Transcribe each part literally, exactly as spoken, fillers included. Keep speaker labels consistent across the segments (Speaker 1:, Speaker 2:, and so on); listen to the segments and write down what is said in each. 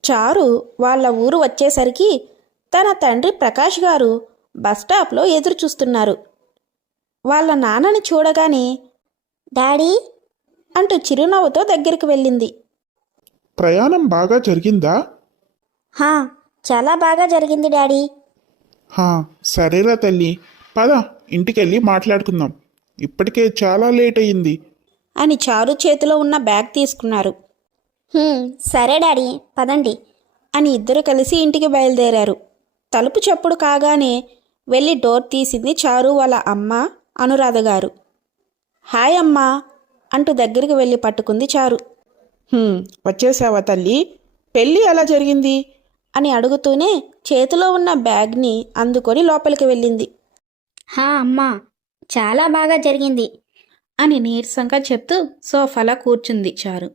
Speaker 1: చారు వాళ్ళ ఊరు వచ్చేసరికి తన తండ్రి ప్రకాష్ గారు బస్టాప్లో ఎదురు చూస్తున్నారు. వాళ్ళ నాన్నని చూడగానే
Speaker 2: డాడీ
Speaker 1: అంటూ చిరునవ్వుతో దగ్గరికి వెళ్ళింది.
Speaker 3: ప్రయాణం బాగా జరిగిందా?
Speaker 2: హా చాలా బాగా జరిగింది డాడీ.
Speaker 3: హా సరేరా తల్లి, పద ఇంటికెళ్ళి మాట్లాడుకుందాం. ఇప్పటికే చాలా లేట్ అయ్యింది.
Speaker 1: అని చారు చేతిలో ఉన్న బ్యాగ్ తీసుకున్నారు.
Speaker 2: "హ్మ్, సరే డాడీ పదండి."
Speaker 1: అని ఇద్దరు కలిసి ఇంటికి బయలుదేరారు. తలుపు చప్పుడు కాగానే వెళ్ళి డోర్ తీసింది చారు వాళ్ళ అమ్మ అనురాధ గారు. హాయ్ అమ్మా అంటూ దగ్గరికి వెళ్ళి పట్టుకుంది చారు.
Speaker 4: "హ్మ్, వచ్చేసావా తల్లి? పెళ్ళి ఎలా జరిగింది?"
Speaker 1: అని అడుగుతూనే చేతిలో ఉన్న బ్యాగ్ని అందుకొని లోపలికి వెళ్ళింది.
Speaker 2: హా అమ్మా, చాలా బాగా జరిగింది
Speaker 1: అని నీరసంగా చెప్తూ సోఫాలో కూర్చుంది చారు.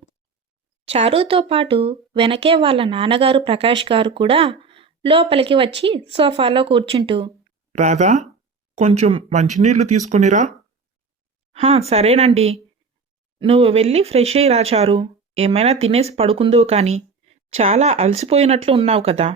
Speaker 1: చారుతో పాటు వెనకే వాళ్ళ నాన్నగారు ప్రకాష్ గారు కూడా లోపలికి వచ్చి సోఫాలో కూర్చుంటూ
Speaker 3: రాధా, కొంచెం మంచినీళ్లు తీసుకునిరా.
Speaker 4: హా సరేనండి. నువ్వు వెళ్ళి ఫ్రెష్ అయ్యి రా చారు. ఏమైనా తినేసి పడుకుందువు కానీ. చాలా అలసిపోయినట్లు ఉన్నావు కదా.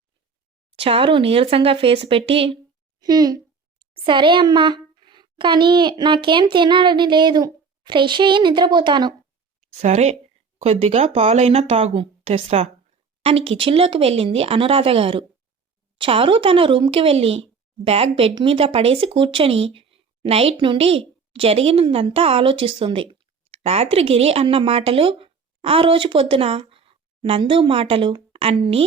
Speaker 1: చారు నీరసంగా ఫేస్ పెట్టి
Speaker 2: "హ్మ్, సరే అమ్మా, కానీ నాకేం తినాలని లేదు. ఫ్రెష్ అయ్యి నిద్రపోతాను."
Speaker 4: సరే, కొద్దిగా పాలైనా తాగు, తెస్తా.
Speaker 1: అని కిచెన్లోకి వెళ్ళింది అనురాధ గారు. చారు తన రూమ్కి వెళ్ళి బ్యాగ్ బెడ్ మీద పడేసి కూర్చొని నైట్ నుండి జరిగినదంతా ఆలోచిస్తుంది. రాత్రి గిరి అన్న మాటలు, ఆ రోజు పొద్దున నందు మాటలు అన్నీ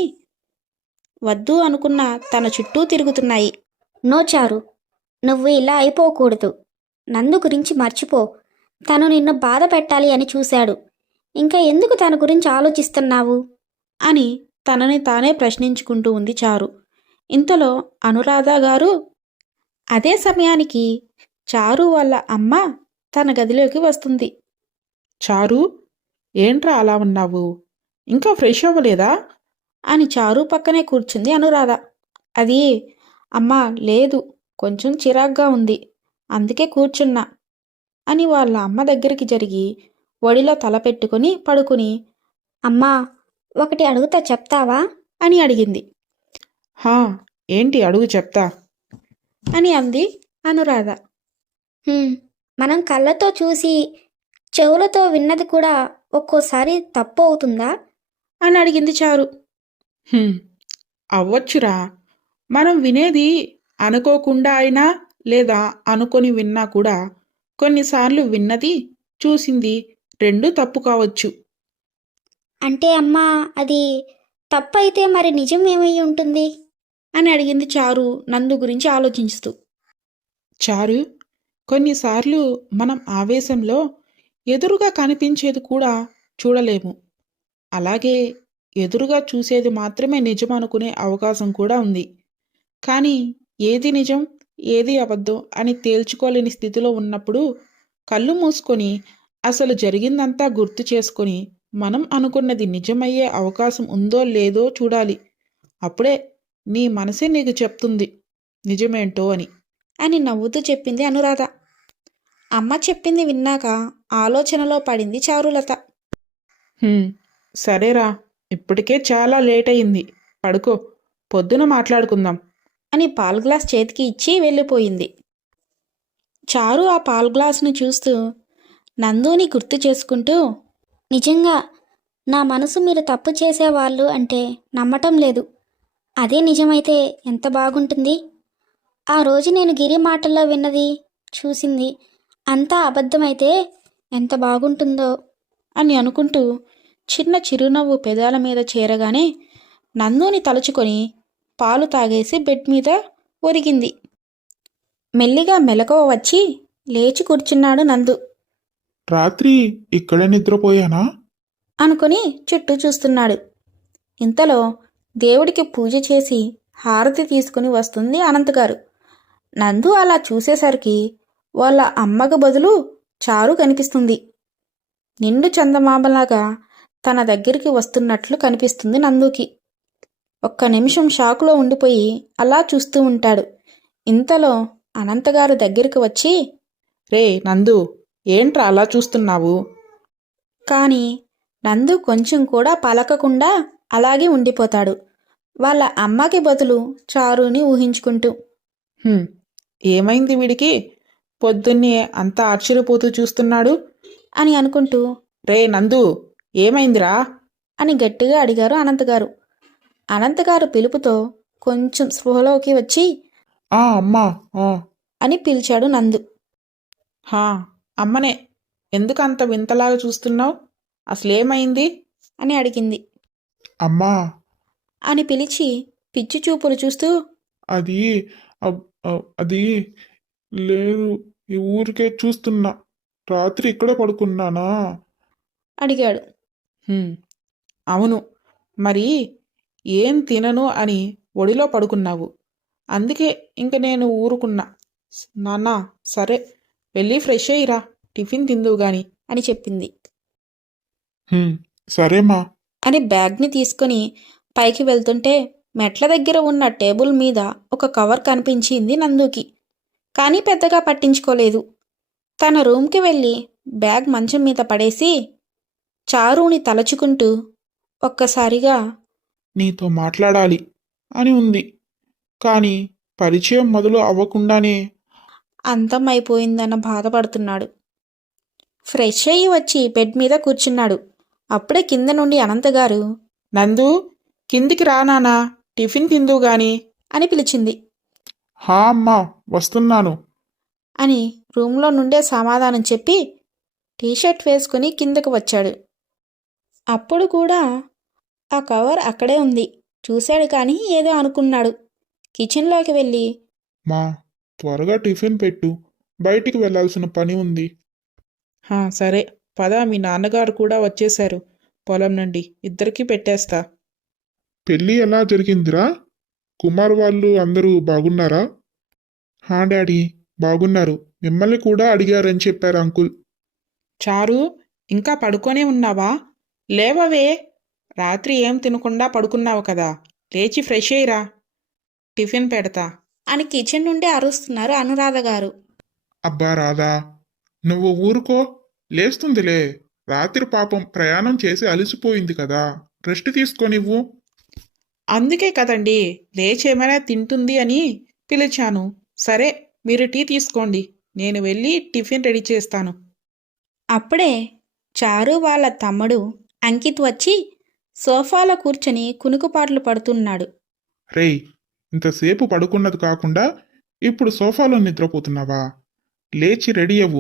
Speaker 1: వద్దు అనుకున్న తన చుట్టూ తిరుగుతున్నాయి.
Speaker 2: నో చారు, నువ్వు ఇలా అయిపోకూడదు. నందు గురించి మర్చిపో. తను నిన్ను బాధ పెట్టాలి అని చూశాడు. ఇంకా ఎందుకు తన గురించి ఆలోచిస్తున్నావు?
Speaker 1: అని తనని తానే ప్రశ్నించుకుంటూ ఉంది చారు. ఇంతలో అనురాధ గారు అదే సమయానికి చారు వాళ్ళ అమ్మ తన గదిలోకి వస్తుంది.
Speaker 4: చారు, ఏంట్రా అలా ఉన్నావు? ఇంకా ఫ్రెష్ అవ్వలేదా?
Speaker 1: అని చారు పక్కనే కూర్చుంది అనురాధ. అది అమ్మా లేదు, కొంచెం చిరాగ్గా ఉంది, అందుకే కూర్చున్నా అని వాళ్ళ అమ్మ దగ్గరికి జరిగి ఒడిలో తల పెట్టుకుని పడుకుని
Speaker 2: అమ్మా, ఒకటి అడుగుతా చెప్తావా?
Speaker 1: అని అడిగింది.
Speaker 4: హా, ఏంటి అడుగు, చెప్తా.
Speaker 1: అని అంది అనురాధ.
Speaker 2: "హ్మ్, మనం కళ్ళతో చూసి చెవులతో విన్నది కూడా ఒక్కోసారి తప్పు అవుతుందా?"
Speaker 1: అని అడిగింది చారు.
Speaker 4: "హ్మ్, అవ్వచ్చురా. మనం వినేది అనుకోకుండా అయినా లేదా అనుకొని విన్నా కూడా కొన్నిసార్లు విన్నది చూసింది రెండూ తప్పు కావచ్చు."
Speaker 2: అంటే అమ్మా, అది తప్పు అయితే మరి నిజం ఏమై ఉంటుంది?
Speaker 1: అని అడిగింది చారు నందు గురించి ఆలోచిస్తూ.
Speaker 4: చారు, కొన్నిసార్లు మనం ఆవేశంలో ఎదురుగా కనిపించేది కూడా చూడలేము. అలాగే ఎదురుగా చూసేది మాత్రమే నిజం అనుకునే అవకాశం కూడా ఉంది. కానీ ఏది నిజం, ఏది అబద్ధం అని తేల్చుకోలేని స్థితిలో ఉన్నప్పుడు కళ్ళు మూసుకొని అసలు జరిగిందంతా గుర్తు చేసుకొని మనం అనుకున్నది నిజమయ్యే అవకాశం ఉందో లేదో చూడాలి. అప్పుడే నీ మనసే నీకు చెప్తుంది నిజమేంటో అని.
Speaker 1: అని నవ్వుతూ చెప్పింది అనురాధ. అమ్మ చెప్పింది విన్నాక ఆలోచనలో పడింది చారులత.
Speaker 4: "హ్మ్, సరేరా, ఇప్పటికే చాలా లేట్ అయింది, పడుకో, పొద్దున మాట్లాడుకుందాం."
Speaker 1: అని పాల్ గ్లాస్ చేతికి ఇచ్చి వెళ్ళిపోయింది. చారు ఆ పాల్ గ్లాసును చూస్తూ నందుని గుర్తు చేసుకుంటూ
Speaker 2: నిజంగా నా మనసు మీరు తప్పు చేసేవాళ్ళు అంటే నమ్మటం లేదు. అదే నిజమైతే ఎంత బాగుంటుంది. ఆ రోజు నేను గిరి మాటల్లో విన్నది, చూసింది అంతా అబద్ధమైతే ఎంత బాగుంటుందో
Speaker 1: అని అనుకుంటూ చిన్న చిరునవ్వు పెదాల మీద చేరగానే నందుని తలుచుకొని పాలు తాగేసి బెడ్ మీద ఒరిగింది. మెల్లిగా మెలకువ వచ్చి లేచి కూర్చున్నాడు నందు.
Speaker 3: రాత్రి ఇక్కడే నిద్రపోయానా?
Speaker 1: అనుకుని చుట్టూ చూస్తున్నాడు. ఇంతలో దేవుడికి పూజ చేసి హారతి తీసుకుని వస్తుంది అనంతగారు. నందు అలా చూసేసరికి వాళ్ళ అమ్మకు బదులు చారు కనిపిస్తుంది. నిండు చందమామలాగా తన దగ్గరికి వస్తున్నట్లు కనిపిస్తుంది నందుకి. ఒక్క నిమిషం షాకులో ఉండిపోయి అలా చూస్తూ ఉంటాడు. ఇంతలో అనంతగారు దగ్గరికి వచ్చి,
Speaker 4: రే నందు, ఏంట్రా అలా చూస్తున్నావు?
Speaker 1: కానీ నందు కొంచెం కూడా పలకకుండా అలాగే ఉండిపోతాడు. వాళ్ళ అమ్మకి బదులు చారుని ఊహించుకుంటూ.
Speaker 4: "హ్మ్, ఏమైంది వీడికి? పొద్దున్నే అంత ఆశ్చర్యపోతూ చూస్తున్నాడు."
Speaker 1: అని అనుకుంటూ
Speaker 4: "రే నందు, ఏమైందిరా?"
Speaker 1: అని గట్టిగా అడిగారు అనంతగారు. అనంతగారు పిలుపుతో కొంచెం స్పృహలోకి వచ్చి
Speaker 3: ఆ అమ్మా ఆ
Speaker 1: అని పిలిచాడు నందు.
Speaker 4: "హా, అమ్మనే. ఎందుకు అంత వింతలాగా చూస్తున్నావు? అసలేమైంది?"
Speaker 1: అని అడిగింది.
Speaker 3: అమ్మా
Speaker 1: అని పిలిచి పిచ్చి చూపులు చూస్తూ
Speaker 3: అది అబ్- అ- అది లేదు, ఈ ఊరికే చూస్తున్నా. రాత్రి ఇక్కడే పడుకున్నానా.
Speaker 1: అడిగాడు.
Speaker 4: "హ్మ్, అవును. మరి ఏం తినను అని ఒడిలో పడుకున్నావు. అందుకే ఇంక నేను ఊరుకున్నా. నాన్న, సరే, వెళ్ళి ఫ్రెష్ అయ్యిరా, టిఫిన్ తిందువు గాని."
Speaker 1: అని చెప్పింది.
Speaker 3: "హ్మ్, సరేమా."
Speaker 1: అని బ్యాగ్ని తీసుకొని పైకి వెళ్తుంటే మెట్ల దగ్గర ఉన్న టేబుల్ మీద ఒక కవర్ కనిపించింది నందుకి. కానీ పెద్దగా పట్టించుకోలేదు. తన రూమ్కి వెళ్ళి బ్యాగ్ మంచం మీద పడేసి చారుని తలచుకుంటూ ఒక్కసారిగా
Speaker 3: నీతో మాట్లాడాలి అని ఉంది. కానీ పరిచయం మొదలు అవ్వకుండానే
Speaker 1: అంతం అయిపోయిందన్న బాధపడుతున్నాడు. ఫ్రెష్ అయ్యి వచ్చి బెడ్ మీద కూర్చున్నాడు. అప్పుడే కింద నుండి అనంతగారు
Speaker 4: "నందు, కిందికి రా నాన్నా, టిఫిన్ తిందువు గాని."
Speaker 1: అని పిలిచింది.
Speaker 3: హా అమ్మా వస్తున్నాను.
Speaker 1: అని రూమ్లో నుండే సమాధానం చెప్పి టీషర్ట్ వేసుకుని కిందకు వచ్చాడు. అప్పుడు కూడా ఆ కవర్ అక్కడే ఉంది. చూశాడు కానీ ఏదో అనుకున్నాడు. కిచెన్లోకి వెళ్ళి
Speaker 3: మా త్వరగా టిఫిన్ పెట్టు, బయటికి వెళ్ళాల్సిన పని ఉంది.
Speaker 4: "హా, సరే, పద, మీ నాన్నగారు కూడా వచ్చేశారు పొలం నుండి. ఇద్దరికీ పెట్టేస్తా."
Speaker 3: పెళ్ళి ఎలా జరిగిందిరా? కుమార్ వాళ్ళు అందరూ బాగున్నారా? హా డాడీ, బాగున్నారు. మిమ్మల్ని కూడా అడిగారని చెప్పారు అంకుల్.
Speaker 4: "చారు, ఇంకా పడుకొనే ఉన్నావా? లేవవే. రాత్రి ఏం తినకుండా పడుకున్నావు కదా. లేచి ఫ్రెష్ అయ్యిరా, టిఫిన్ పెడతా."
Speaker 1: అని కిచెన్ నుండి అరుస్తున్నారు అనురాధ గారు.
Speaker 3: అబ్బా రాధా, నువ్వు ఊరుకో, లేస్తుందిలే. రాత్రి పాపం ప్రయాణం చేసి అలసిపోయింది కదా, రెస్ట్ తీసుకోనివ్వు.
Speaker 4: అందుకే కదండి, లేచేమైనా తింటుంది అని పిలిచాను. సరే, మీరు టీ తీసుకోండి, నేను వెళ్ళి టిఫిన్ రెడీ చేస్తాను.
Speaker 1: అప్పుడే చారు వాళ్ళ తమ్ముడు అంకిత్ వచ్చి సోఫాలో కూర్చొని కునుకుపాట్లు పడుతున్నాడు.
Speaker 3: రేయ్, ఇంతసేపు పడుకున్నది కాకుండా ఇప్పుడు సోఫాలో నిద్రపోతున్నావా? లేచి రెడీ అవ్వు.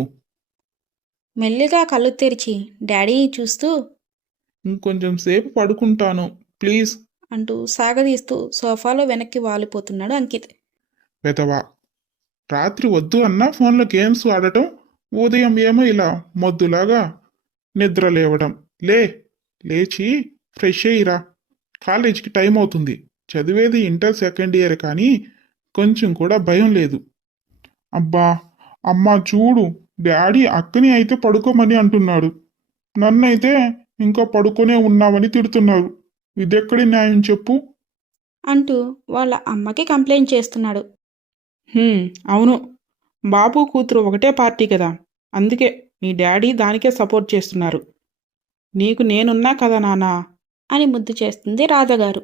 Speaker 1: మెల్లిగా కళ్ళు తెరిచి డాడీని చూస్తూ
Speaker 3: ఇంకొంచెం సేపు పడుకుంటాను ప్లీజ్.
Speaker 1: అంటూ సాగదీస్తూ సోఫాలో వెనక్కి వాలిపోతున్నాడు అంకిత్.
Speaker 3: వెదవా, రాత్రి వద్దు అన్నా ఫోన్లో గేమ్స్ ఆడటం, ఉదయం ఏమో ఇలా మొద్దులాగా నిద్ర లేవడం. లే, లేచి ఫ్రెష్ అయ్యిరా. కాలేజీకి టైం అవుతుంది. చదివేది ఇంటర్ సెకండ్ ఇయర్ కానీ కొంచెం కూడా భయం లేదు. అబ్బా అమ్మా చూడు, డాడీ అక్కని అయితే పడుకోమని అంటున్నాడు, నన్నైతే ఇంకా పడుకొనే ఉన్నామని తిడుతున్నారు. ఇదెక్కడి న్యాయం చెప్పు?
Speaker 1: అంటూ వాళ్ళ అమ్మకి కంప్లైంట్ చేస్తున్నాడు.
Speaker 4: "హ్మ్, అవును. బాబు కూతురు ఒకటే పార్టీ కదా, అందుకే మీ డాడీ దానికే సపోర్ట్ చేస్తున్నారు. నీకు నేనున్నా కదా నాన్నా."
Speaker 1: అని ముద్దు చేస్తుంది రాధగారు.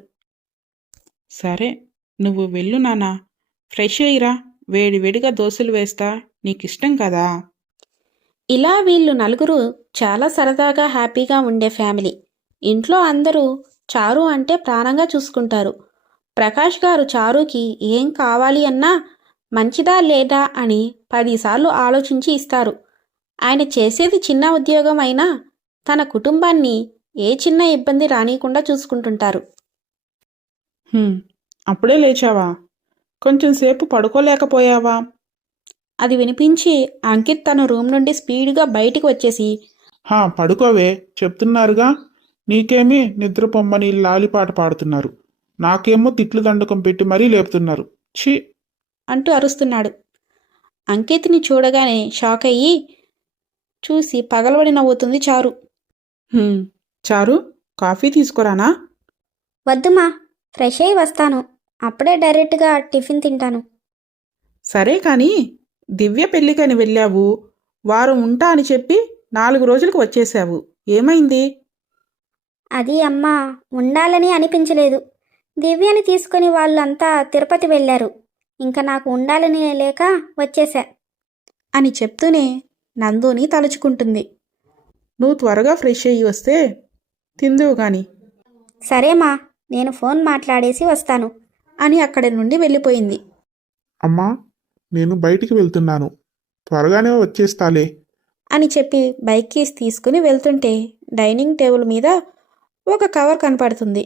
Speaker 4: "సరే, నువ్వు వెళ్ళు నాన్నా, ఫ్రెష్ అయ్యిరా, వేడి వేడిగా దోశలు వేస్తా, నీకిష్టం కదా."
Speaker 1: ఇలా వీళ్ళు నలుగురు చాలా సరదాగా హ్యాపీగా ఉండే ఫ్యామిలీ. ఇంట్లో అందరూ చారు అంటే ప్రాణంగా చూసుకుంటారు. ప్రకాష్ గారు చారుకి ఏం కావాలి అన్నా మంచిదా లేదా అని పదిసార్లు ఆలోచించి ఇస్తారు. ఆయన చేసేది చిన్న ఉద్యోగం అయినా తన కుటుంబాన్ని ఏ చిన్న ఇబ్బంది రానియకుండా చూసుకుంటుంటారు.
Speaker 4: "హ్మ్, అప్పుడే లేచావా? కొంచెం సేపు పడుకోలేకపోయావా?"
Speaker 1: అది వినిపించి అంకిత్ తన రూమ్ నుండి స్పీడ్గా బయటికి వచ్చేసి
Speaker 3: హా పడుకోవే, చెప్తున్నారుగా. నీకేమీ నిద్ర పొమ్మని లాలిపాట పాడుతున్నారు, నాకేమో తిట్లు దండకం పెట్టి మరీ లేపుతున్నారు. ఛీ.
Speaker 1: అంటూ అరుస్తున్నాడు. అంకిత్ని చూడగానే షాక్ అయ్యి చూసి పగలబడి నవ్వుతుంది చారు.
Speaker 4: "హ్మ్, చారు, కాఫీ తీసుకురానా?"
Speaker 2: వద్దుమా, ఫ్రెష్ అయ్యి వస్తాను. అప్పుడే డైరెక్ట్గా టిఫిన్ తింటాను.
Speaker 4: "సరే కానీ, దివ్య పెళ్ళికని వెళ్ళావు, వారం ఉంటా అని చెప్పి నాలుగు రోజులకు వచ్చేశావు. ఏమైంది?"
Speaker 2: అది అమ్మా ఉండాలని అనిపించలేదు. దివ్యని తీసుకొని వాళ్ళంతా తిరుపతి వెళ్ళారు. ఇంకా నాకు ఉండాలని లేక వచ్చేసా.
Speaker 1: అని చెప్తూనే నందుని తలుచుకుంటుంది.
Speaker 4: నువ్వు త్వరగా ఫ్రెష్ అయ్యి వస్తే తిందువు గాని.
Speaker 2: సరేమా, నేను ఫోన్ మాట్లాడేసి వస్తాను.
Speaker 1: అని అక్కడి నుండి వెళ్ళిపోయింది.
Speaker 3: అమ్మా, నేను బయటికి వెళ్తున్నాను, త్వరగానే వచ్చేస్తాలే.
Speaker 1: అని చెప్పి బైక్ కీస్ తీసుకుని వెళ్తుంటే డైనింగ్ టేబుల్ మీద ఒక కవర్ కనపడుతుంది.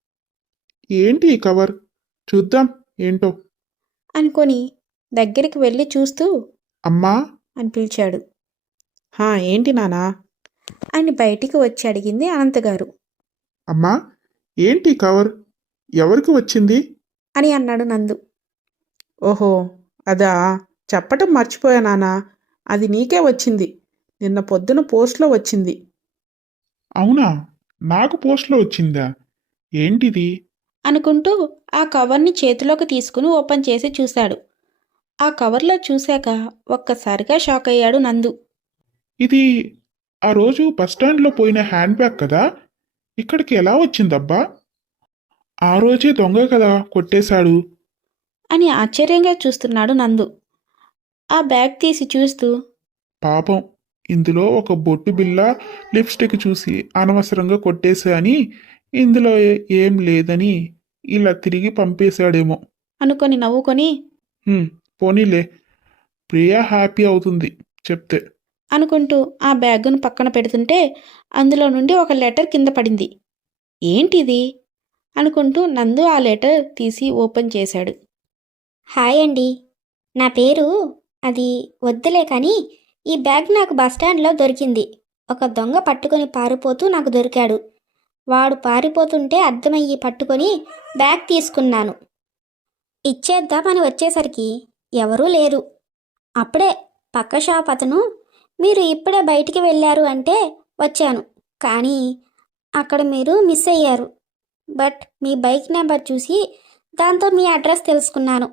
Speaker 3: ఏంటి ఈ కవర్? చూద్దాం ఏంటో.
Speaker 1: అనుకొని దగ్గరికి వెళ్ళి చూస్తూ
Speaker 3: అమ్మా,
Speaker 1: అని పిలిచాడు.
Speaker 4: హా ఏంటి నానా?
Speaker 1: అని బయటికి వచ్చి అడిగింది అనంతగారు.
Speaker 3: అమ్మా, ఏంటి ఈ కవర్? ఎవరికి వచ్చింది?
Speaker 1: అని అన్నాడు నందు.
Speaker 4: ఓహో అదా, చెప్పటం మర్చిపోయా నానా. అది నీకే వచ్చింది. నిన్న పొద్దున పోస్ట్లో వచ్చింది.
Speaker 3: అవునా, నాకు పోస్ట్లో వచ్చిందా? ఏంటిది?
Speaker 1: అనుకుంటూ ఆ కవర్ని చేతిలోకి తీసుకుని ఓపెన్ చేసి చూశాడు. ఆ కవర్లో చూశాక ఒక్కసారిగా షాక్ అయ్యాడు నందు.
Speaker 3: ఇది ఆ రోజు బస్టాండ్లో పోయిన హ్యాండ్ బ్యాగ్ కదా? ఇక్కడికి ఎలా వచ్చిందబ్బా? ఆ రోజే దొంగ కదా కొట్టేశాడు.
Speaker 1: అని ఆశ్చర్యంగా చూస్తున్నాడు నందు. ఆ బ్యాగ్ తీసి చూస్తూ
Speaker 3: పాపం, ఇందులో ఒక బొట్టు బిళ్ళ, లిప్స్టిక్ చూసి అనవసరంగా కొట్టేశా అని, ఇందులో ఏ- ఏం లేదని ఇలా తిరిగి పంపేశాడేమో.
Speaker 1: అనుకొని నవ్వుకొని
Speaker 3: హ్మ్, పోనీలే, ప్రియా హ్యాపీ అవుతుంది చెప్తే.
Speaker 1: అనుకుంటూ ఆ బ్యాగును పక్కన పెడుతుంటే అందులో నుండి ఒక లెటర్ కింద పడింది. ఏంటిది అనుకుంటూ నందు ఆ లెటర్ తీసి ఓపెన్ చేశాడు.
Speaker 2: హాయ్ అండి, నా పేరు అది వద్దులే కానీ ఈ బ్యాగ్ నాకు బస్టాండ్లో దొరికింది. ఒక దొంగ పట్టుకొని పారిపోతూ నాకు దొరికాడు. వాడు పారిపోతుంటే అర్థమయ్యి పట్టుకొని బ్యాగ్ తీసుకున్నాను. ఇచ్చేద్దామని వచ్చేసరికి ఎవరూ లేరు. అప్పుడే పక్క షాప్ అతను మీరు ఇప్పుడే బయటికి వెళ్ళారు అంటే వచ్చాను. కానీ అక్కడ మీరు మిస్ అయ్యారు. బట్ మీ బైక్ నెంబర్ చూసి దాంతో మీ అడ్రస్ తెలుసుకున్నాను.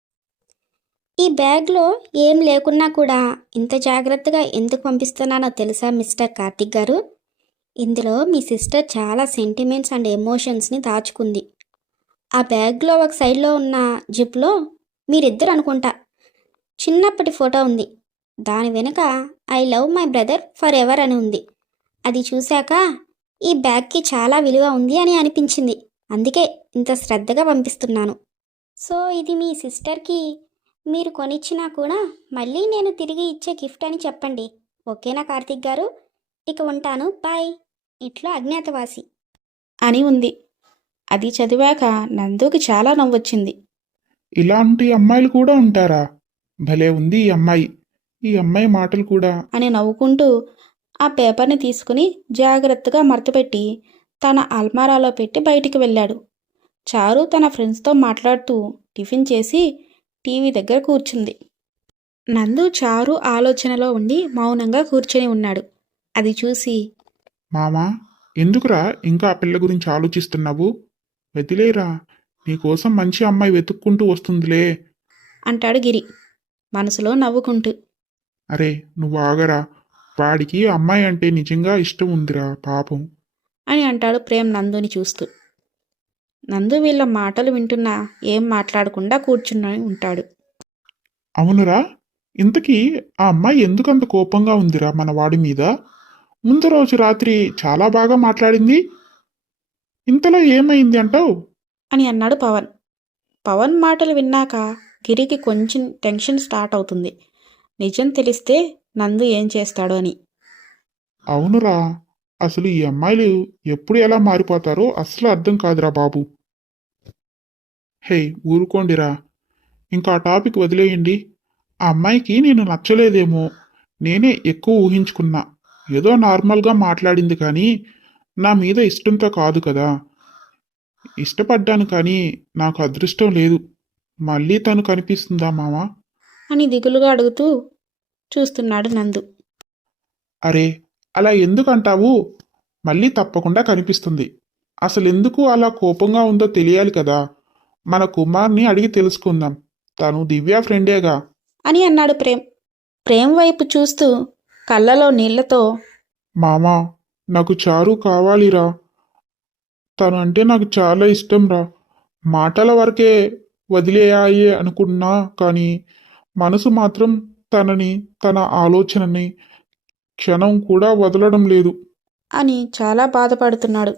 Speaker 2: ఈ బ్యాగ్లో ఏం లేకున్నా కూడా ఇంత జాగ్రత్తగా ఎందుకు పంపిస్తున్నానో తెలుసా మిస్టర్ కార్తిక్ గారు? ఇందులో మీ సిస్టర్ చాలా సెంటిమెంట్స్ అండ్ ఎమోషన్స్ని దాచుకుంది. ఆ బ్యాగ్లో ఒక సైడ్లో ఉన్న జిప్లో మీరిద్దరు అనుకుంటా చిన్నప్పటి ఫోటో ఉంది. దాని వెనుక I love my brother forever అని ఉంది. అది చూశాక ఈ బ్యాగ్కి చాలా విలువ ఉంది అని అనిపించింది. అందుకే ఇంత శ్రద్ధగా పంపిస్తున్నాను. సో ఇది మీ సిస్టర్కి మీరు కొనిచ్చినా కూడా మళ్ళీ నేను తిరిగి ఇచ్చే గిఫ్ట్ అని చెప్పండి. ఓకేనా కార్తిక్ గారు? ఇక ఉంటాను, బాయ్. ఇట్లా అజ్ఞాతవాసి.
Speaker 1: అని ఉంది. అది చదివాక నందుకి చాలా నవ్వొచ్చింది.
Speaker 3: ఇలాంటి అమ్మాయిలు కూడా ఉంటారా? భలే ఉంది ఈ అమ్మాయి. ఈ అమ్మాయి మాటలు కూడా.
Speaker 1: అని నవ్వుకుంటూ ఆ పేపర్ని తీసుకుని జాగ్రత్తగా మడతపెట్టి తన అల్మారాలో పెట్టి బయటికి వెళ్ళాడు. చారు తన ఫ్రెండ్స్తో మాట్లాడుతూ టిఫిన్ చేసి టీవీ దగ్గర కూర్చుంది. నందు చారు ఆలోచనలో ఉండి మౌనంగా కూర్చొని ఉన్నాడు. అది చూసి
Speaker 3: మామా, ఎందుకురా ఇంకా ఆ పిల్ల గురించి ఆలోచిస్తున్నావు? వదిలేరా, నీకోసం మంచి అమ్మాయి వెతుక్కుంటూ వస్తుందిలే
Speaker 1: అంటాడు గిరి మనసులో నవ్వుకుంటూ.
Speaker 3: అరే నువ్వు ఆగరా, వాడికి అమ్మాయి అంటే నిజంగా ఇష్టం ఉందిరా పాపం
Speaker 1: అని అంటాడు ప్రేమ్ నందుని చూస్తూ. నందు వీళ్ళ మాటలు వింటున్నా ఏం మాట్లాడకుండా కూర్చుని ఉంటాడు.
Speaker 3: అవునురా, ఇంతకీ ఆ అమ్మాయి ఎందుకంత కోపంగా ఉందిరా మన వాడి మీద? ముందు రోజు రాత్రి చాలా బాగా మాట్లాడింది, ఇంతలో ఏమైంది అంటావు?
Speaker 1: అని అన్నాడు పవన్. పవన్ మాటలు విన్నాక గిరికి కొంచెం టెన్షన్ స్టార్ట్ అవుతుంది. నిజం తెలిస్తే నందు ఏం చేస్తాడో అని.
Speaker 3: అవునురా, అసలు ఈ అమ్మాయిలు ఎప్పుడు ఎలా మారిపోతారో అసలు అర్థం కాదురా బాబు. హే ఊరుకోండిరా, ఇంకా ఆ టాపిక్ వదిలేయండి. ఆ అమ్మాయికి నేను నచ్చలేదేమో, నేనే ఎక్కువ ఊహించుకున్నా. ఏదో నార్మల్గా మాట్లాడింది కానీ నా మీద ఇష్టంతో కాదు కదా. ఇష్టపడ్డాను కానీ నాకు అదృష్టం లేదు. మళ్ళీ తను కనిపిస్తుందా మామా?
Speaker 1: అని దిగులుగా అడుగుతూ చూస్తున్నాడు నందు.
Speaker 3: అరే అలా ఎందుకంటావు? మళ్ళీ తప్పకుండా కనిపిస్తుంది. అసలు ఎందుకు అలా కోపంగా ఉందో తెలియాలి కదా. మన కుమార్ని అడిగి తెలుసుకుందాం, తను దివ్య ఫ్రెండేగా
Speaker 1: అని అన్నాడు ప్రేమ్. ప్రేమ్ వైపు చూస్తూ కళ్ళలో నీళ్లతో
Speaker 3: మామా, నాకు చారు కావాలిరా. తను అంటే నాకు చాలా ఇష్టం రా. మాటల వరకే వదిలేయాయి అనుకున్నా కానీ మనసు మాత్రం తనని, తన ఆలోచనని క్షణం కూడా వదలడం లేదు.
Speaker 1: అని చాలా బాధపడుతున్నాడు.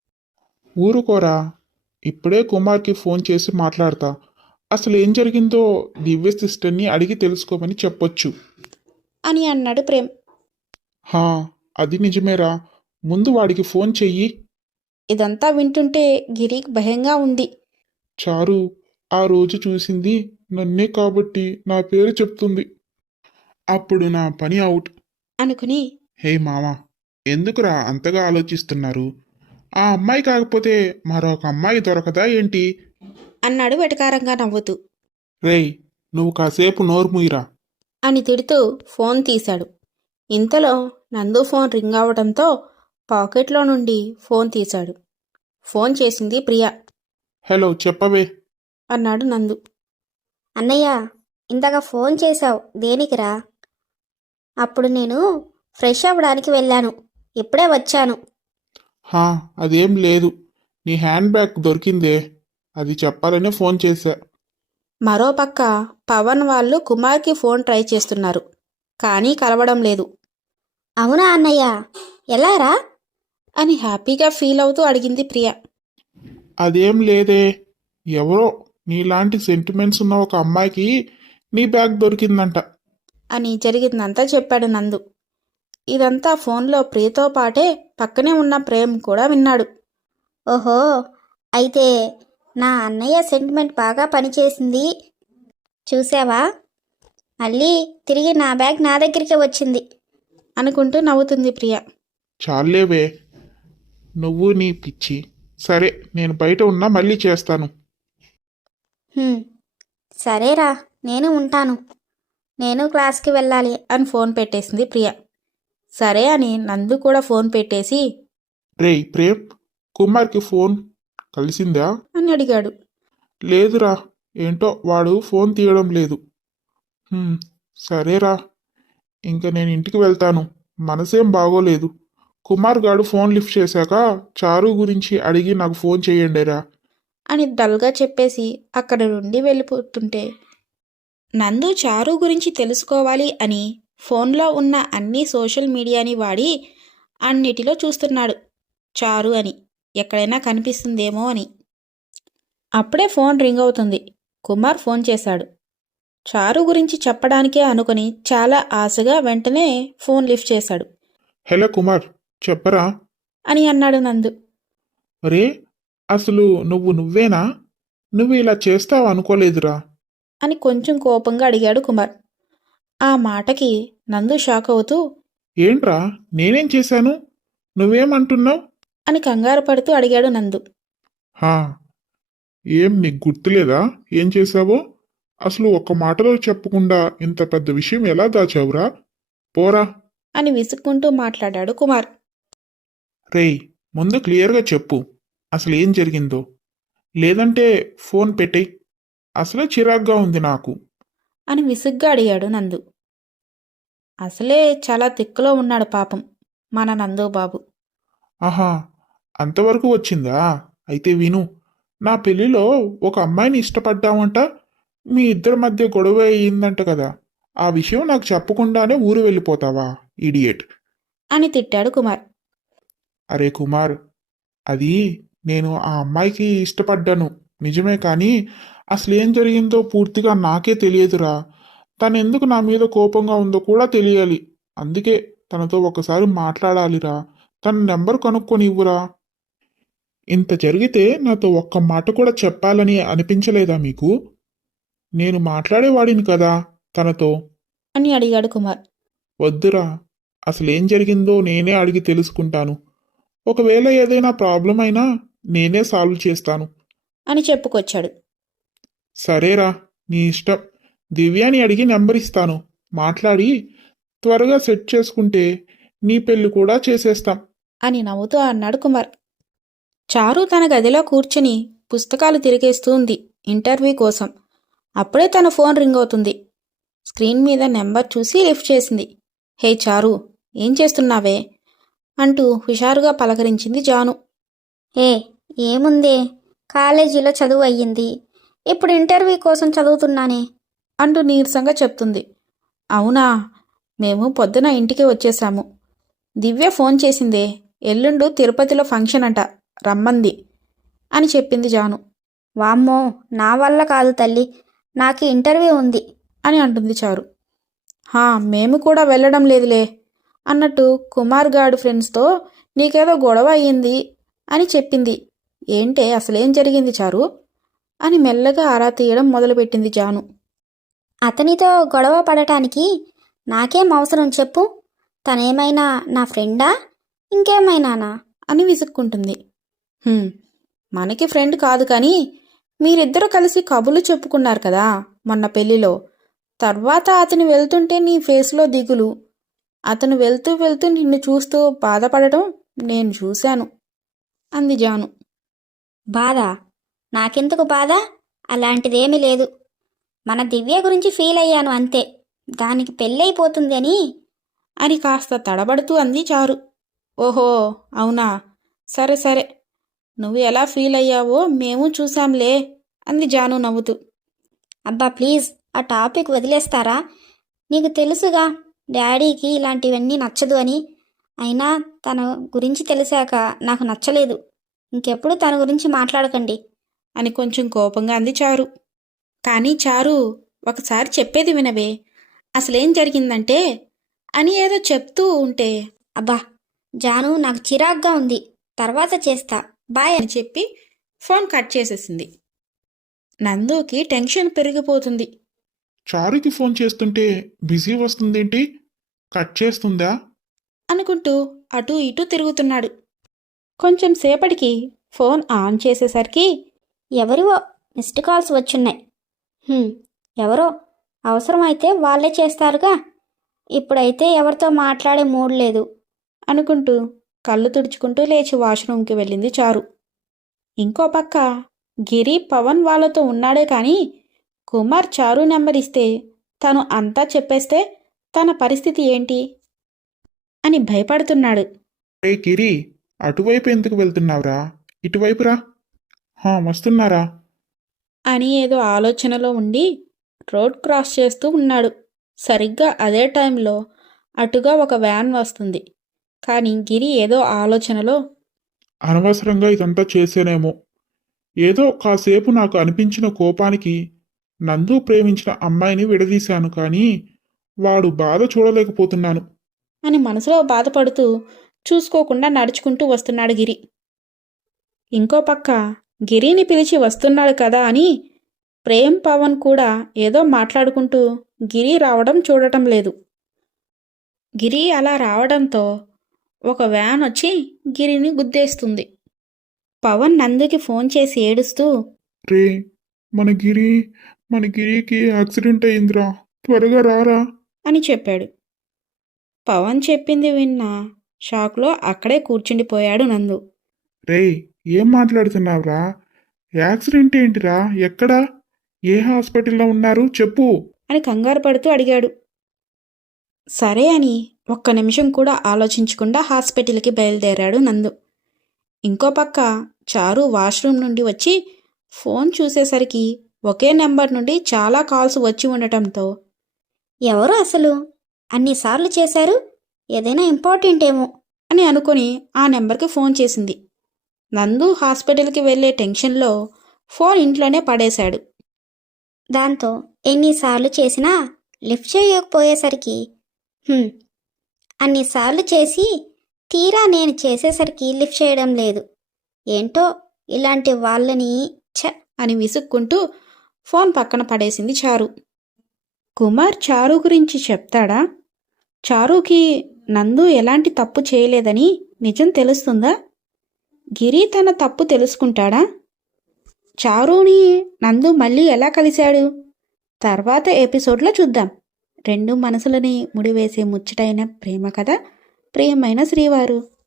Speaker 3: ఊరుకోరా, ఇప్పుడే కుమార్కి ఫోన్ చేసి మాట్లాడతా. అసలు ఏం జరిగిందో దివ్య సిస్టర్ని అడిగి తెలుసుకోమని చెప్పొచ్చు.
Speaker 1: అని అన్నాడు ప్రేమ్.
Speaker 3: హా, అది నిజమేరా. ముందు వాడికి ఫోన్ చెయ్యి.
Speaker 1: ఇదంతా వింటుంటే గిరికి భయంగా ఉంది.
Speaker 3: చారు ఆ రోజు చూసింది నన్నే కాబట్టి నా పేరు చెప్తుంది. అప్పుడు నా పని అవుట్.
Speaker 1: అనుకుని
Speaker 3: హే మామా, ఎందుకురా అంతగా ఆలోచిస్తున్నారు? ఆ అమ్మాయి కాకపోతే మరొక అమ్మాయి దొరకదా ఏంటి?
Speaker 1: అన్నాడు వెటకారంగా నవ్వుతూ.
Speaker 3: రేయ్, నువ్వు కాసేపు నోరు మూయిరా.
Speaker 1: అని తిడుతూ ఫోన్ తీశాడు. ఇంతలో నందు ఫోన్ రింగ్ అవడంతో పాకెట్లో నుండి ఫోన్ తీశాడు. ఫోన్ చేసింది ప్రియా.
Speaker 3: హలో, చెప్పవే.
Speaker 1: అన్నాడు నందు.
Speaker 2: అన్నయ్య, ఇందాక ఫోన్ చేశావు దేనికిరా? అప్పుడు నేను ఫ్రెష్ అవ్వడానికి వెళ్ళాను, ఇప్పుడే వచ్చాను.
Speaker 3: హా, అదేం లేదు. నీ హ్యాండ్ బ్యాగ్ దొరికిందే, అది చెప్పాలని ఫోన్ చేశా.
Speaker 1: మరోపక్క పవన్ వాళ్ళు కుమార్కి ఫోన్ ట్రై చేస్తున్నారు, కానీ కలవడం లేదు.
Speaker 2: అవునా అన్నయ్య, ఎలారా?
Speaker 1: అని హ్యాపీగా ఫీల్ అవుతూ అడిగింది ప్రియ.
Speaker 3: అదేం లేదే, ఎవరో నీలాంటి సెంటిమెంట్స్ ఉన్న ఒక అమ్మాయికి నీ బ్యాగ్ దొరికిందంట.
Speaker 1: అని జరిగిందంతా చెప్పాడు నందు. ఇదంతా ఫోన్లో ప్రియతో పాటే పక్కనే ఉన్న ప్రేమ్ కూడా విన్నాడు.
Speaker 2: ఓహో, అయితే నా అన్నయ్య సెంటిమెంట్ బాగా పనిచేసింది. చూసావా, మళ్ళీ తిరిగి నా బ్యాగ్ నా దగ్గరికి వచ్చింది.
Speaker 1: అనుకుంటూ నవ్వుతుంది ప్రియ.
Speaker 3: చాలేవే, నువ్వు నీ పిచ్చి. సరే, నేను బయట ఉన్నా మళ్ళీ చేస్తాను.
Speaker 2: హ్మ్, సరేరా, నేను ఉంటాను. నేను క్లాస్కి వెళ్ళాలి.
Speaker 1: అని ఫోన్ పెట్టేసింది ప్రియ. సరే అని నందు కూడా ఫోన్ పెట్టేసి
Speaker 3: రేయ్ ప్రేమ్, కుమార్కి ఫోన్ కలిసిందా
Speaker 1: అని అడిగాడు.
Speaker 3: లేదురా, ఏంటో వాడు ఫోన్ తీయడం లేదు. "హ్మ్, సరేరా, ఇంక నేను ఇంటికి వెళ్తాను. మనసేం బాగోలేదు. కుమార్ గాడు ఫోన్ లిఫ్ట్ చేశాక చారు గురించి అడిగి నాకు ఫోన్ చేయండిరా."
Speaker 1: అని డల్గా చెప్పేసి అక్కడి నుండి వెళ్ళిపోతుంటే నందు చారు గురించి తెలుసుకోవాలి అని ఫోన్లో ఉన్న అన్ని సోషల్ మీడియాని వాడి అన్నిటిలో చూస్తున్నాడు చారు అని, ఎక్కడైనా కనిపిస్తుందేమో అని. అప్పుడే ఫోన్ రింగ్ అవుతుంది. కుమార్ ఫోన్ చేశాడు. చారు గురించి చెప్పడానికే అనుకుని చాలా ఆశగా వెంటనే ఫోన్ లిఫ్ట్ చేశాడు.
Speaker 3: హలో కుమార్, చెప్పరా.
Speaker 1: అని అన్నాడు నందు.
Speaker 3: రే, అసలు నువ్వు నువ్వేనా? నువ్వు ఇలా చేస్తావు అనుకోలేదురా.
Speaker 1: అని కొంచెం కోపంగా అడిగాడు కుమార్. ఆ మాటకి నందు షాక్ అవుతూ
Speaker 3: ఏంట్రా, నేనేం చేశాను? నువ్వేమంటున్నావు?
Speaker 1: అని కంగారు పడుతూ అడిగాడు నందు.
Speaker 3: హా, ఏం నీకు గుర్తులేదా ఏం చేశావో? అసలు ఒక్క మాటలో చెప్పకుండా ఇంత పెద్ద విషయం ఎలా దాచావురా? పోరా.
Speaker 1: అని విసుక్కుంటూ మాట్లాడాడు కుమార్.
Speaker 3: రేయ్, ముందు క్లియర్గా చెప్పు అసలు ఏం జరిగిందో, లేదంటే ఫోన్ పెట్టేయ్. అసలే చిరాగ్గా ఉంది నాకు.
Speaker 1: అని విసుగ్గా అడిగాడు నందు. అసలే చాలా తిక్కులో ఉన్నాడు పాపం మన నందు బాబు.
Speaker 3: ఆహా, అంతవరకు వచ్చిందా? అయితే విను. నా పెళ్లిలో ఒక అమ్మాయిని ఇష్టపడ్డావంట. మీ ఇద్దరి మధ్య గొడవ అయ్యిందంట కదా. ఆ విషయం నాకు చెప్పకుండానే ఊరు వెళ్ళిపోతావా, ఇడియట్?
Speaker 1: అని తిట్టాడు కుమార్.
Speaker 3: అరే కుమార్, అది నేను ఆ అమ్మాయికి ఇష్టపడ్డాను నిజమే, కానీ అసలు ఏం జరిగిందో పూర్తిగా నాకే తెలియదురా. తను ఎందుకు నా మీద కోపంగా ఉందో కూడా తెలియాలి. అందుకే తనతో ఒకసారి మాట్లాడాలిరా. తన నెంబర్ కనుక్కొని ఇవ్వురా. ఇంత జరిగితే నాతో ఒక్క మాట కూడా చెప్పాలని అనిపించలేదా మీకు? నేను మాట్లాడేవాడిని కదా తనతో.
Speaker 1: అని అడిగాడు కుమార్.
Speaker 3: వద్దురా, అసలేం జరిగిందో నేనే అడిగి తెలుసుకుంటాను. ఒకవేళ ఏదైనా ప్రాబ్లం అయినా నేనే సాల్వ్ చేస్తాను.
Speaker 1: అని చెప్పుకొచ్చాడు.
Speaker 3: సరేరా, నీ ఇష్టం. దివ్యాని అడిగి నెంబర్ ఇస్తాను. మాట్లాడి త్వరగా సెట్ చేసుకుంటే నీ పెళ్లి కూడా చేసేస్తాం.
Speaker 1: అని నవ్వుతూ అన్నాడు కుమార్. చారు తన గదిలో కూర్చుని పుస్తకాలు తిరిగేస్తూ ఉంది ఇంటర్వ్యూ కోసం. అప్పుడే తన ఫోన్ రింగ్ అవుతుంది. స్క్రీన్ మీద నెంబర్ చూసి లిఫ్ట్ చేసింది. హే చారు, ఏం చేస్తున్నావే? అంటూ హుషారుగా పలకరించింది జాను.
Speaker 2: ఏ ఏముందే, కాలేజీలో చదువు అయ్యింది. ఇప్పుడు ఇంటర్వ్యూ కోసం చదువుతున్నానే.
Speaker 1: అంటూ నీరసంగా చెప్తుంది. అవునా, మేము పొద్దున ఇంటికి వచ్చేసాము. దివ్య ఫోన్ చేసిందే, ఎల్లుండు తిరుపతిలో ఫంక్షన్ అంట, రమ్మంది అని చెప్పింది జాను.
Speaker 2: వామ్మో, నా వల్ల కాదు తల్లి, నాకు ఇంటర్వ్యూ ఉంది
Speaker 1: అని అంటుంది చారు. హా, మేము కూడా వెళ్ళడం లేదులే అన్నట్టు కుమార్ గాడు ఫ్రెండ్స్తో నీకేదో గొడవ అయ్యింది అని చెప్పింది. ఏంటే అసలేం జరిగింది చారు అని మెల్లగా ఆరా తీయడం మొదలుపెట్టింది జాను.
Speaker 2: అతనితో గొడవ పడటానికి నాకేం అవసరం చెప్పు? తనేమైనా నా ఫ్రెండా, ఇంకేమైనానా?
Speaker 1: అని విసుక్కుంటుంది. "హ్మ్, మనకి ఫ్రెండ్ కాదు కానీ మీరిద్దరూ కలిసి కబుర్లు చెప్పుకున్నారు కదా మొన్న పెళ్లిలో. తర్వాత అతను వెళ్తుంటే నీ ఫేస్లో దిగులు, అతను వెళ్తూ వెళ్తూ నిన్ను చూస్తూ బాధపడటం నేను చూశాను" అంది జాను.
Speaker 2: బాధ? నాకెందుకు బాధ? అలాంటిదేమీ లేదు. మన దివ్య గురించి ఫీల్ అయ్యాను అంతే. దానికి పెళ్ళైపోతుంది అని.
Speaker 1: అని కాస్త తడబడుతూ అంది చారు. ఓహో, అవునా, సరే సరే, నువ్వు ఎలా ఫీల్ అయ్యావో మేము చూసాంలే అంది జాను నవ్వుతూ.
Speaker 2: అబ్బా ప్లీజ్, ఆ టాపిక్ వదిలేస్తారా? నీకు తెలుసుగా డాడీకి ఇలాంటివన్నీ నచ్చదు అని. అయినా తన గురించి తెలిసాక నాకు నచ్చలేదు. ఇంకెప్పుడు తన గురించి మాట్లాడకండి
Speaker 1: అని కొంచెం కోపంగా అంది చారు. కానీ చారు, ఒకసారి చెప్పేది వినవే, అసలేం జరిగిందంటే అని ఏదో చెప్తూ ఉంటే
Speaker 2: అబ్బా జాను, నాకు చిరాగ్గా ఉంది, తర్వాత చేస్తా, బాయ్
Speaker 1: అని చెప్పి ఫోన్ కట్ చేసేసింది. నందుకి టెన్షన్ పెరిగిపోతుంది.
Speaker 3: చారుకి ఫోన్ చేస్తుంటే బిజీ వస్తుందేంటి? కట్ చేస్తుందా?
Speaker 1: అనుకుంటూ అటూ ఇటూ తిరుగుతున్నాడు. కొంచెం సేపటికి ఫోన్ ఆన్ చేసేసరికి
Speaker 2: ఎవరివో మిస్డ్ కాల్స్ వచ్చున్నాయి. హ్మ్, ఎవరో అవసరమైతే వాళ్ళే చేస్తారుగా. ఇప్పుడైతే ఎవరితో మాట్లాడే మూడ్ లేదు
Speaker 1: అనుకుంటూ కళ్ళు తుడుచుకుంటూ లేచి వాష్రూమ్కి వెళ్ళింది చారు. ఇంకో పక్క గిరి పవన్ వాళ్ళతో ఉన్నాడే కానీ కుమార్ చారు నెంబర్ ఇస్తే తను అంతా చెప్పేస్తే తన పరిస్థితి ఏంటి అని భయపడుతున్నాడు.
Speaker 3: రే గిరి, అటువైపు ఎందుకు వెళ్తున్నావురా? ఇటువైపు రా. హా, వస్తున్నారా?
Speaker 1: అని ఏదో ఆలోచనలో ఉండి రోడ్ క్రాస్ చేస్తూ ఉన్నాడు. సరిగ్గా అదే టైంలో అటుగా ఒక వ్యాన్ వస్తుంది. కానీ గిరి ఏదో ఆలోచనలో
Speaker 3: అనవసరంగా ఇదంతా చేసేనేమో. ఏదో కాసేపు నాకు అనిపించిన కోపానికి నందు ప్రేమించిన అమ్మాయిని విడదీశాను, కానీ వాడు బాధ చూడలేకపోతున్నాను
Speaker 1: అని మనసులో బాధపడుతూ చూసుకోకుండా నడుచుకుంటూ వస్తున్నాడు గిరి. ఇంకో పక్క గిరిని పిలిచి వస్తున్నాడు కదా అని ప్రేమ్ పవన్ కూడా ఏదో మాట్లాడుకుంటూ గిరి రావడం చూడటం లేదు. గిరి అలా రావడంతో ఒక వ్యాన్ వచ్చి గిరిని గుద్దేస్తుంది. పవన్ నందుకి ఫోన్ చేసి ఏడుస్తూ,
Speaker 3: రే, మన గిరి మన గిరికి యాక్సిడెంట్ అయిందిరా, త్వరగా రారా
Speaker 1: అని చెప్పాడు. పవన్ చెప్పింది విన్న షాక్లో అక్కడే కూర్చుండిపోయాడు నందు.
Speaker 3: రే, ఏం మాట్లాడుతున్నావురా? యాక్సిడెంట్ ఏంటిరా? ఎక్కడా? ఏ హాస్పిటల్లో ఉన్నారు చెప్పు
Speaker 1: అని కంగారు పడుతూ అడిగాడు. సరే అని ఒక్క నిమిషం కూడా ఆలోచించకుండా హాస్పిటల్కి బయలుదేరాడు నందు. ఇంకో పక్క చారు వాష్రూమ్ నుండి వచ్చి ఫోన్ చూసేసరికి ఒకే నెంబర్ నుండి చాలా కాల్స్ వచ్చి ఉండటంతో
Speaker 2: ఎవరు అసలు అన్నిసార్లు చేశారు? ఏదైనా ఇంపార్టెంట్ ఏమో
Speaker 1: అని అనుకుని ఆ నెంబర్కి ఫోన్ చేసింది. నందు హాస్పిటల్కి వెళ్ళే టెన్షన్లో ఫోన్ ఇంట్లోనే పడేశాడు.
Speaker 2: దాంతో ఎన్నిసార్లు చేసినా లిఫ్ట్ చేయకపోయేసరికి హ్మ్, అన్నిసార్లు చేసి తీరా నేను చేసేసరికి లిఫ్ట్ చేయడం లేదు. ఏంటో ఇలాంటి వాళ్ళని ఛ
Speaker 1: అని విసుక్కుంటూ ఫోన్ పక్కన పడేసింది చారు. కుమార్ చారు గురించి చెప్తాడా? చారుకి నందు ఎలాంటి తప్పు చేయలేదని నిజం తెలుస్తుందా? గిరి తన తప్పు తెలుసుకుంటాడా? చారుని నందు మళ్ళీ ఎలా కలిశాడు? తర్వాత ఎపిసోడ్లో చూద్దాం. రెండు మనసులని ముడివేసే ముచ్చటైన ప్రేమ కథ ప్రియమైన శ్రీవారు.